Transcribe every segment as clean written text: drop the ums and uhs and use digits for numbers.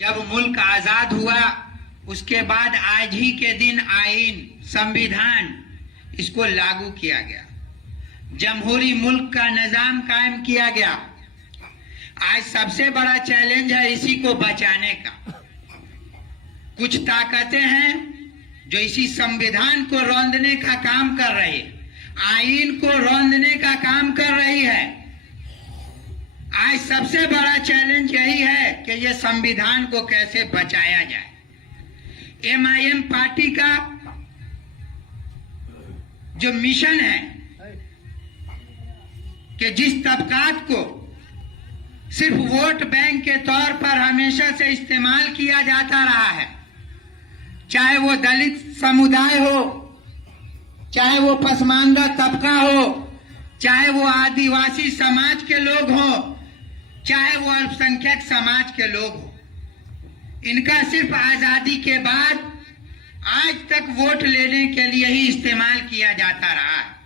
जब मुल्क आजाद हुआ उसके बाद आज ही के दिन आईन संविधान इसको लागू किया गया, जमहूरी मुल्क का निजाम कायम किया गया। आज सबसे बड़ा चैलेंज है इसी को बचाने का। कुछ ताकतें हैं जो इसी संविधान को रौंदने का काम कर रही है, आईन को रौंदने का काम कर रही है। आज सबसे बड़ा चैलेंज यही है कि ये संविधान को कैसे बचाया जाए। MIM पार्टी का जो मिशन है कि जिस तबकात को सिर्फ वोट बैंक के तौर पर हमेशा से इस्तेमाल किया जाता रहा है, चाहे वो दलित समुदाय हो, चाहे वो पसमानदा तबका हो, चाहे वो आदिवासी समाज के लोग हो, चाहे वो अल्पसंख्यक समाज के लोग हो, इनका सिर्फ आजादी के बाद आज तक वोट लेने के लिए ही इस्तेमाल किया जाता रहा है।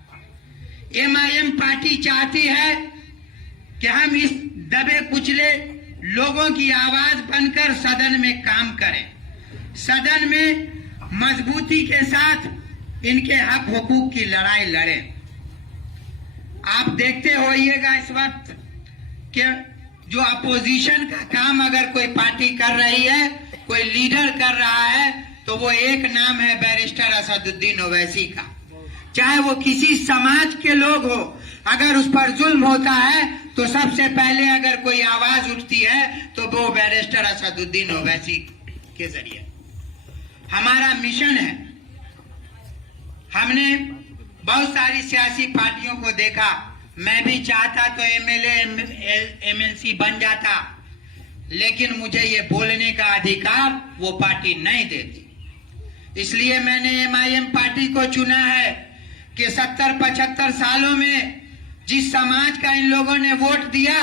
MIM पार्टी चाहती है कि हम इस दबे कुचले लोगों की आवाज बनकर सदन में काम करें, सदन में मजबूती के साथ इनके हक हुकूक की लड़ाई लड़ें। आप देखते होइएगा इस वक्त कि जो अपोजिशन का काम अगर कोई पार्टी कर रही है, कोई लीडर कर रहा है, तो वो एक नाम है बैरिस्टर असदुद्दीन ओवैसी का। चाहे वो किसी समाज के लोग हो, अगर उस पर जुल्म होता है तो सबसे पहले अगर कोई आवाज उठती है तो वो बैरिस्टर असदुद्दीन ओवैसी के जरिए। हमारा मिशन है, हमने बहुत सारी सियासी पार्टियों को देखा, मैं भी चाहता तो MLA MLC बन जाता, लेकिन मुझे ये बोलने का अधिकार वो पार्टी नहीं देती। इसलिए मैंने MIM पार्टी को चुना है कि 70-75 सालों में जिस समाज का इन लोगों ने वोट दिया,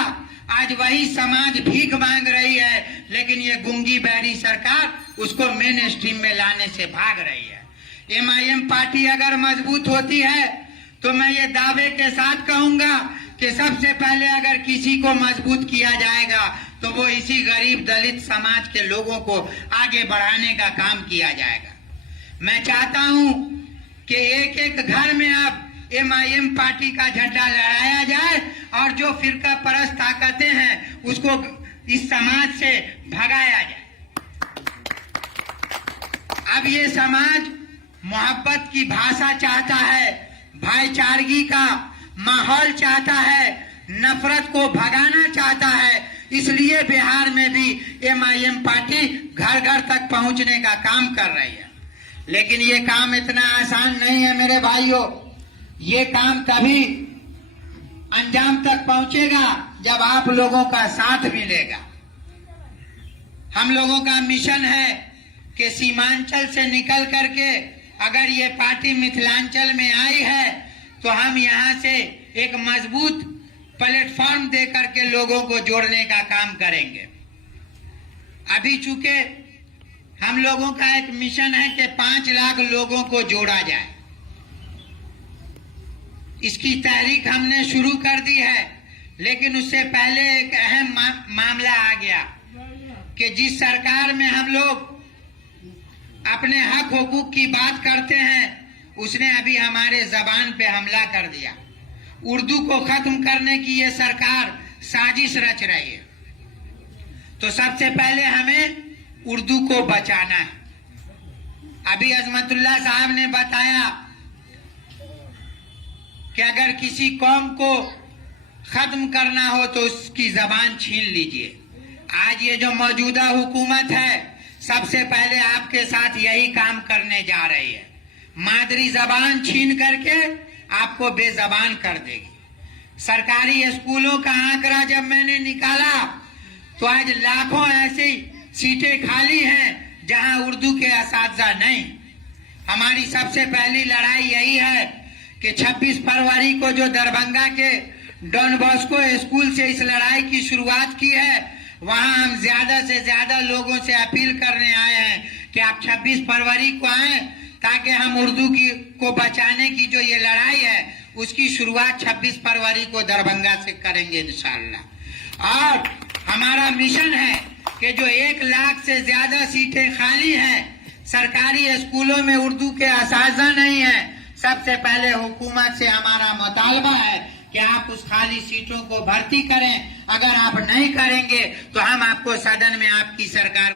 आज वही समाज भीख मांग रही है, लेकिन ये गूंगी बहरी सरकार उसको मेन स्ट्रीम में लाने से भाग रही है। MIM पार्टी अगर मजबूत होती है तो मैं ये दावे के साथ कहूंगा कि सबसे पहले अगर किसी को मजबूत किया जाएगा तो वो इसी गरीब दलित समाज के लोगों को आगे बढ़ाने का काम किया जाएगा। मैं चाहता हूं कि एक एक घर में अब MIM पार्टी का झंडा लहराया जाए और जो फिरका परस्त ताकतें हैं उसको इस समाज से भगाया जाए। अब ये समाज मोहब्बत की भाषा चाहता है, भाईचारगी का माहौल चाहता है, नफरत को भगाना चाहता है। इसलिए बिहार में भी MIM पार्टी घर घर तक पहुंचने का काम कर रही है। लेकिन ये काम इतना आसान नहीं है मेरे भाइयों। ये काम तभी अंजाम तक पहुंचेगा जब आप लोगों का साथ मिलेगा। हम लोगों का मिशन है कि सीमांचल से निकल करके अगर ये पार्टी मिथिलांचल में आई है तो हम यहाँ से एक मजबूत प्लेटफॉर्म दे करके लोगों को जोड़ने का काम करेंगे। अभी चूंकि हम लोगों का एक मिशन है कि 5 लाख लोगों को जोड़ा जाए, इसकी तहरीक हमने शुरू कर दी है। लेकिन उससे पहले एक अहम मामला आ गया कि जिस सरकार में हम लोग अपने हक हुकूक की बात करते हैं, उसने अभी हमारे जबान पे हमला कर दिया। उर्दू को खत्म करने की ये सरकार साजिश रच रही है। तो सबसे पहले हमें उर्दू को बचाना है। अभी अजमतुल्लाह साहब ने बताया कि अगर किसी कौम को खत्म करना हो तो उसकी जबान छीन लीजिए। आज ये जो मौजूदा हुकूमत है सबसे पहले आपके साथ यही काम करने जा रही है। मादरी जबान छीन करके आपको बेजबान कर देगी। सरकारी स्कूलों का आंकड़ा जब मैंने निकाला तो आज लाखों ऐसी सीटें खाली हैं जहां उर्दू के असातिज़ा नहीं। हमारी सबसे पहली लड़ाई यही है कि 26 फरवरी को जो दरभंगा के डॉन बॉस्को स्कूल से इस लड़ाई की शुरुआत की है, वहां हम ज्यादा से ज्यादा लोगों से अपील करने आए हैं कि आप 26 फरवरी को आए ताकि हम उर्दू को बचाने की जो ये लड़ाई है उसकी शुरुआत 26 फरवरी को दरभंगा से करेंगे इंशाअल्लाह। और हमारा मिशन है कि जो 1 लाख से ज्यादा सीटें खाली हैं, सरकारी स्कूलों में उर्दू के असातिज़ा नहीं है। सबसे पहले हुकूमत से हमारा मुतालबा है कि आप उस खाली सीटों को भर्ती करें। अगर आप नहीं करेंगे तो हम आपको सदन में आपकी सरकार